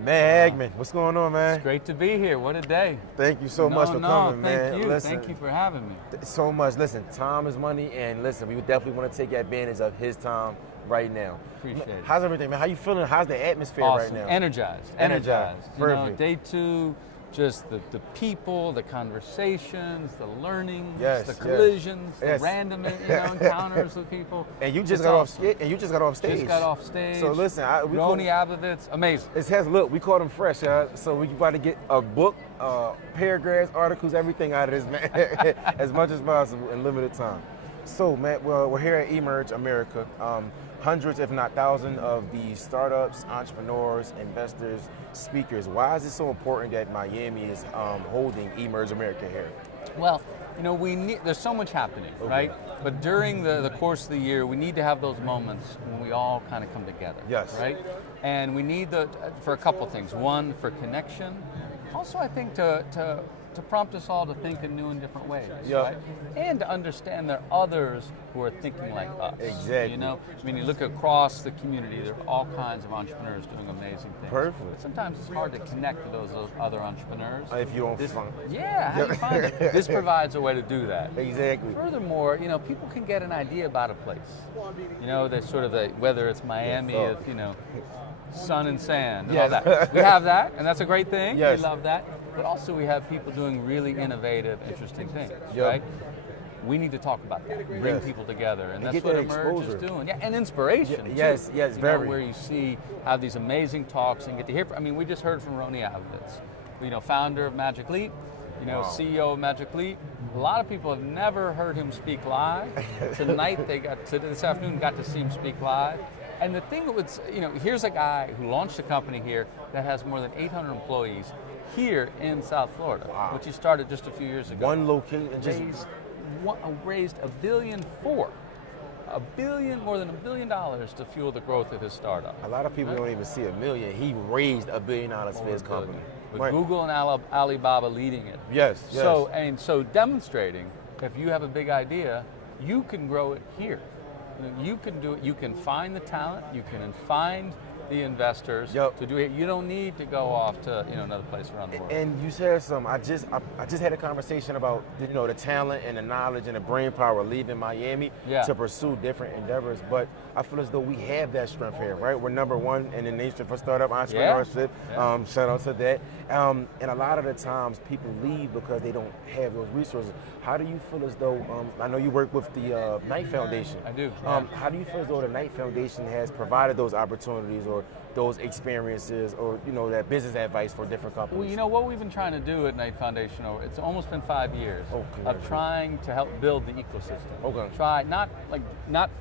Man, Haggman, what's going on, man? It's great to be here. What a day. Thank you so much for coming, man. Thank you. Listen, Thank you for having me. So much. Listen, time is money, and listen, we would definitely want to take advantage of his time right now. Appreciate it. How's everything, man? How you feeling? How's the atmosphere Awesome. right now? Energized. Perfect. You know, day two, just the people, the conversations, the learning, the collisions, the random encounters with people. And you just got off stage. Just got off stage. So listen, Roni Abovitz, amazing. Look, we caught him fresh, y'all. So we about to get a book, paragraphs, articles, everything out of this man, as much as possible in limited time. So, man, well, we're here at Emerge America. Hundreds, if not thousands, of these startups, entrepreneurs, investors, speakers. Why is it so important that Miami is holding Emerge America here? Well, you know, there's so much happening, right? But during the course of the year, we need to have those moments when we all kind of come together, right? And we need for a couple things. One, for connection. Also, I think to prompt us all to think in new and different ways, right? And to understand there are others who are thinking like us. Exactly. You know, I mean, you look across the community, there are all kinds of entrepreneurs doing amazing things. Perfect. Sometimes it's hard to connect to those other entrepreneurs. If you don't find it. Yeah, how do you find it? This provides a way to do that. Exactly. Furthermore, you know, people can get an idea about a place. You know, there's sort of whether it's Miami, it's, you know, sun and sand and all that. We have that, and that's a great thing. We love that. But also we have people doing really innovative, interesting things, right? We need to talk about that, bring people together, and that's what Emerge is doing. Yeah, and inspiration, too. Yes, very. Where you have these amazing talks and get to hear from, I mean, we just heard from Roni Abovitz, you know, founder of Magic Leap, you know, CEO of Magic Leap. A lot of people have never heard him speak live. Tonight, this afternoon, got to see him speak live. And the thing was, you know, here's a guy who launched a company here that has more than 800 employees here in South Florida, which he started just a few years ago. One location, raised more than $1 billion to fuel the growth of his startup. A lot of people don't even see $1 million. He raised $1 billion for his company. With Google and Alibaba leading it. Yes. So demonstrating, if you have a big idea, you can grow it here. You can do it. You can find the talent. You can find the investors to do it. You don't need to go off to another place around the world. And you said something. I just had a conversation about the talent and the knowledge and the brain power leaving Miami to pursue different endeavors. But I feel as though we have that strength here, right? We're number one in the nation for startup entrepreneurship. Shout out to that. And a lot of the times people leave because they don't have those resources. How do you feel as though, I know you work with the Knight Foundation. I do. How do you feel as though the Knight Foundation has provided those opportunities or those experiences or, that business advice for different companies? Well, you know what we've been trying to do at Knight Foundation, it's almost been 5 years of trying to help build the ecosystem. Try not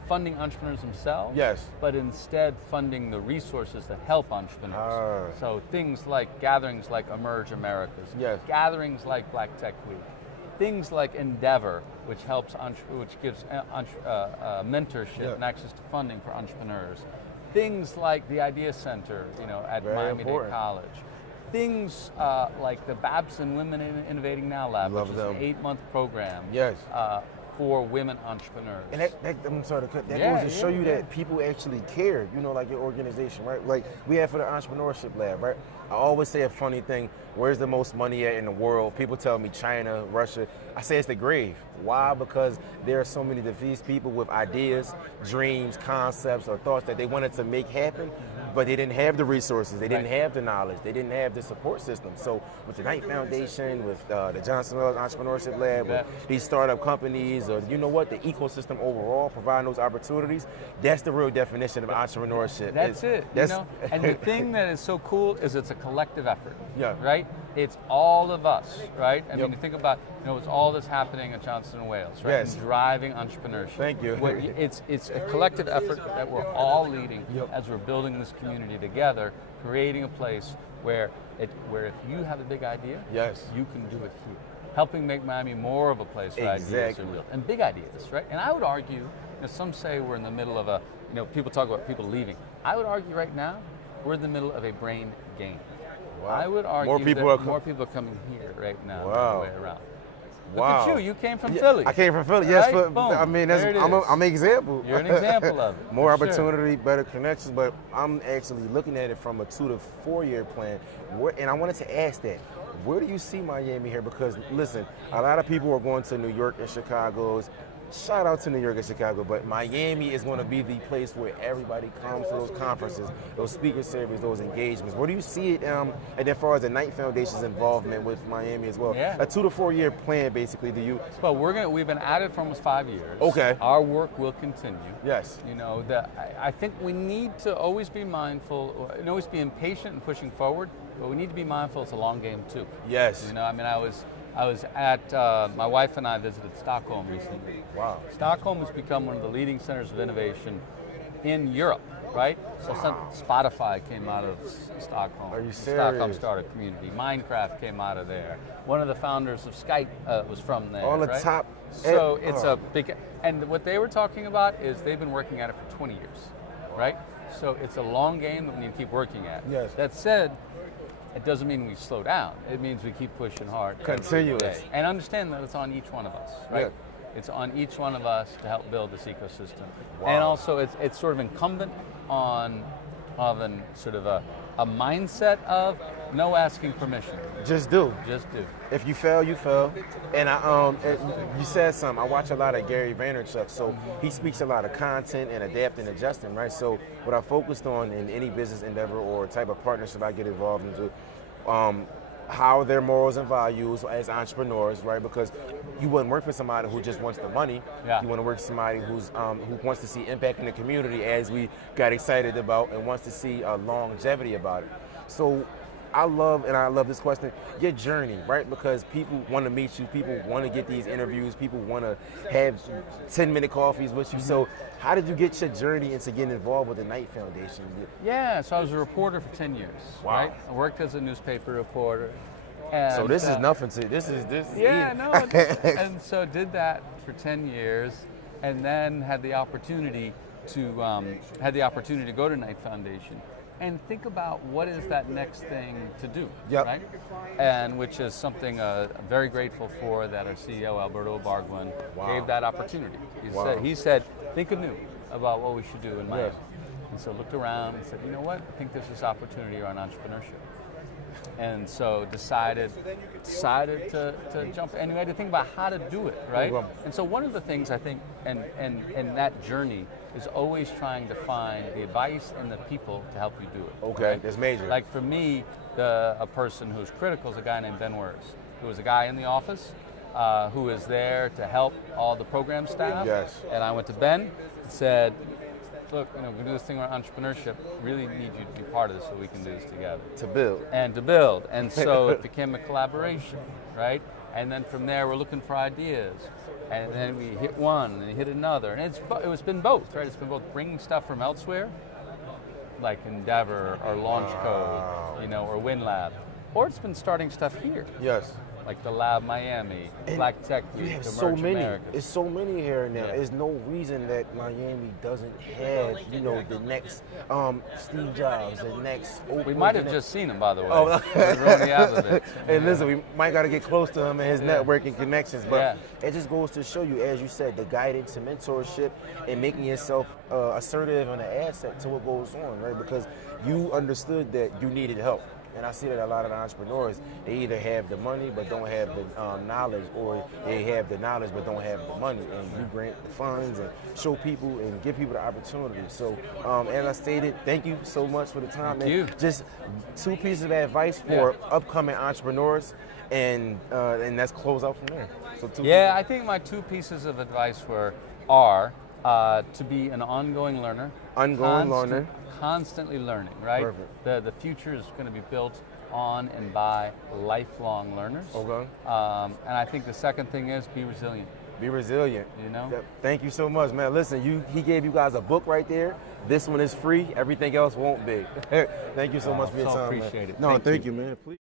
funding entrepreneurs themselves, but instead funding the resources that help entrepreneurs. So things like gatherings like Emerge Americas, gatherings like Black Tech Week, things like Endeavor, which gives mentorship and access to funding for entrepreneurs. Things like the Idea Center, at Miami-Dade College. Things like the Babson Women Innovating Now Lab, which is an 8-month program for women entrepreneurs. And I'm sorry to cut. That goes to show you that people actually care, like your organization, right? Like we have for the Entrepreneurship Lab, right? I always say a funny thing, where's the most money at in the world? People tell me China, Russia. I say it's the grave. Why? Because there are so many of these people with ideas, dreams, concepts, or thoughts that they wanted to make happen, but they didn't have the resources, they didn't have the knowledge, they didn't have the support system. So with the Knight Foundation, with the Johnson Wales Entrepreneurship Lab, with these startup companies, or the ecosystem overall, providing those opportunities, that's the real definition of entrepreneurship. That's it. And the thing that is so cool is it's a collective effort, right? It's all of us, right? I mean, you think about, it's all that's happening at Johnson & Wales, right? And driving entrepreneurship. Thank you. It's a collective effort that we're all leading as we're building this community together, creating a place where if you have a big idea, you can do it here. Helping make Miami more of a place where ideas are real. And big ideas, right? And I would argue, some say we're in the middle of a, people talk about people leaving. I would argue right now, we're in the middle of a brain gain. I would argue more people are coming here right now than the way around. Wow. Look at you. You came from Philly. I came from Philly. Right? Yes, but Boom. I mean, I'm an example. You're an example of it. More opportunity, better connections, but I'm actually looking at it from a 2 to 4 year plan. And I wanted to ask that. Where do you see Miami here? Because listen, a lot of people are going to New York and Chicago's. Shout out to New York and Chicago, but Miami is going to be the place where everybody comes to those conferences, those speaker series, those engagements. Where do you see it? And as far as the Knight Foundation's involvement with Miami as well, a 2 to 4 year plan, basically. Do you? Well, we've been at it for almost 5 years. Okay. Our work will continue. Yes. You know, I think we need to always be mindful and always be impatient in pushing forward, but we need to be mindful it's a long game too. Yes. You know, I mean, I was at, my wife and I visited Stockholm recently. Wow. Stockholm has become one of the leading centers of innovation in Europe, right? So Spotify came out of Stockholm. Are you serious? Stockholm Startup Community. Minecraft came out of there. One of the founders of Skype was from there. All the right? top. So it's a big, and what they were talking about is they've been working at it for 20 years, right? So it's a long game that we need to keep working at. Yes. That said, it doesn't mean we slow down. It means we keep pushing hard. Continuous. And understand that it's on each one of us, right? Yeah. It's on each one of us to help build this ecosystem. Wow. And also it's sort of incumbent on sort of a mindset of no asking permission. Just do. Just do. If you fail, you fail. And you said something. I watch a lot of Gary Vaynerchuk, so he speaks a lot of content and adapting and adjusting, right? So what I focused on in any business endeavor or type of partnership I get involved into, how are their morals and values as entrepreneurs, right? Because you wouldn't work for somebody who just wants the money. Yeah. You want to work for somebody who wants to see impact in the community, as we got excited about, and wants to see longevity about it. So I love this question, your journey, right? Because people want to meet you, people want to get these interviews, people want to have 10-minute coffees with you. So how did you get your journey into getting involved with the Knight Foundation? Yeah, so I was a reporter for 10 years, wow. right? I worked as a newspaper reporter. And, so this is nothing to this. Yeah, no. And so did that for 10 years, and then had the opportunity to go to Knight Foundation and think about what is that next thing to do, right? And which is something I'm very grateful for, that our CEO, Alberto Barguin, gave that opportunity. He said, think anew about what we should do in Miami. Yes. And so looked around and said, you know what, I think there's this opportunity around entrepreneurship. And so decided to jump, and we had to think about how to do it, right? And so one of the things I think, and that journey is always trying to find the advice and the people to help you do it. Okay, right? That's major. Like for me, a person who's critical is a guy named Ben Wers, who was a guy in the office who is there to help all the program staff. Yes. And I went to Ben and said, look, we do this thing around entrepreneurship. Really need you to be part of this so we can do this together. To build. And so it became a collaboration, right? And then from there, we're looking for ideas. And then we hit one, and then hit another. And it's been both, right? It's been both bringing stuff from elsewhere, like Endeavor or Launch Code, or WinLab. Or it's been starting stuff here. Yes. Like the Lab Miami, Black Tech Week, so many. Americas. It's so many here now. Yeah. There's no reason that Miami doesn't have, the next Steve Jobs, the next Oprah. We might have just seen him, by the way. Oh, and listen, we might got to get close to him and his networking connections. But it just goes to show you, as you said, the guidance and mentorship and making yourself assertive and an asset to what goes on, right? Because you understood that you needed help. And I see that a lot of the entrepreneurs, they either have the money but don't have the knowledge, or they have the knowledge but don't have the money. And you grant the funds and show people and give people the opportunity. So, as I stated, thank you so much for the time. Thank you. Just 2 pieces of advice for upcoming entrepreneurs, and let's close out from there. So I think my 2 pieces of advice are to be an ongoing learner. Constantly learning, right? Perfect. The future is going to be built on and by lifelong learners. Okay. And I think the second thing is be resilient. Be resilient. Yep. Thank you so much, man. Listen, he gave you guys a book right there. This one is free. Everything else won't be. Thank you so much for your time. Appreciate it. No, thank you, man. Please.